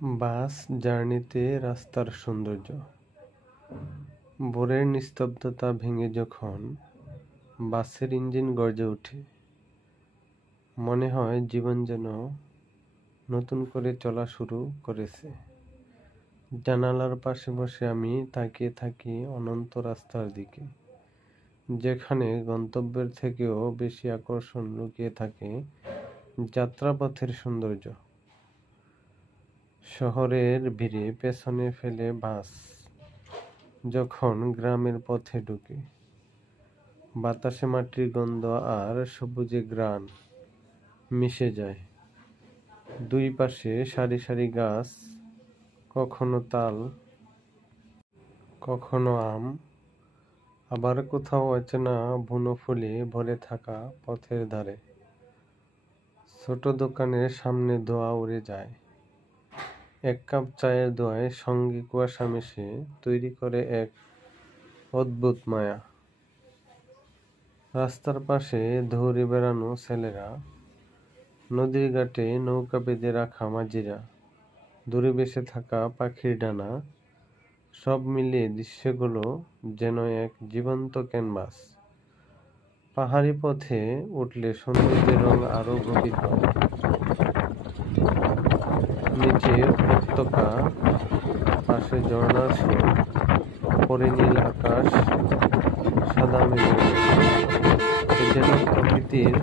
বাস জার্নিতে রাস্তার সৌন্দর্য। ভোরের নিস্তব্ধতা ভেঙে যখন বাসের ইঞ্জিন গর্জে ওঠে, মনে হয় জীবন যেন নতুন করে চলা শুরু করেছে। জানালার পাশে বসে আমি তাকিয়ে থাকি অনন্ত রাস্তার দিকে, যেখানে গন্তব্যের থেকেও বেশি আকর্ষণ লুকিয়ে থাকে যাত্রাপথের সৌন্দর্য। শহরের ভিড়ে পেছনে ফেলে বাস যখন গ্রামের পথে ঢুকে, বাতাসে মাটির গন্ধ আর সবুজে ঘ্রাণ মিশে যায়। দুই পাশে সারি সারি গাছ, কখনো তাল, কখনো আম, আবার কোথাও অচেনা বুনো ফুলে ভরে থাকা পথের ধারে। ছোট দোকানের সামনে ধোঁয়া উড়ে যায়, এক কাপ চায়ের ধোঁয়ায় সঙ্গে কুয়াশা মিশে তৈরি করে এক অদ্ভুত মায়া। রাস্তার পাশে দৌড়ে বেড়ানো ছেলেরা, নদীর ঘাটে নৌকা বেঁধে রাখা মাঝিরা, দূরে ভেসে থাকা পাখির ডানা, সব মিলিয়ে দৃশ্যগুলো যেন এক জীবন্ত ক্যানভাস। পাহাড়ি পথে উঠলে সৌন্দর্যের রং আরো গভীর হয়। নিচে উপত্যকা, পাশে ঝর্ণার সুর, পরে নীল আকাশ, সাদা মেঘের এ যেন প্রকৃতির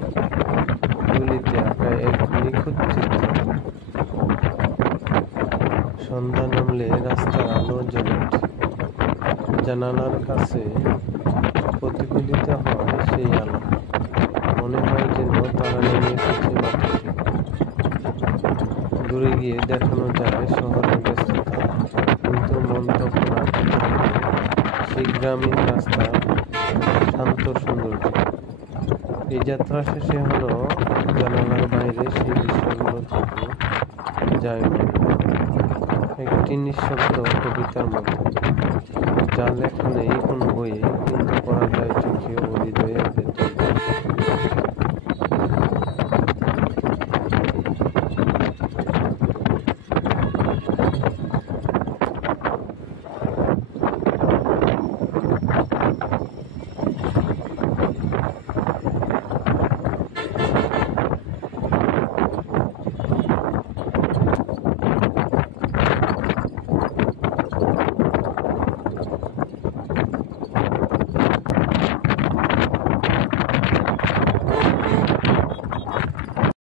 তুলিতে আঁকা এক নিখুঁত চিত্র। সন্ধ্যা নামলে রাস্তার আলো জ্বলে ওঠে, জানালার কাছে প্রতিফলিত হয় সেই আলো। মনে হয় যেন তারা নেমে এসেছে মাটিতে। দূরে গিয়ে দেখানো যায় শহরের ব্যস্ততা, কিন্তু মন তখন আটকে থাকে সেই গ্রামীণ রাস্তার শান্ত সৌন্দর্য। এই যাত্রা শেষে হলো জানালার বাইরে সেই দৃশ্যগুলো থেকে যায় মনে, একটি নিঃশব্দ কবিতার মতো, যা লেখা নেই কোনো বইয়ে, কিন্তু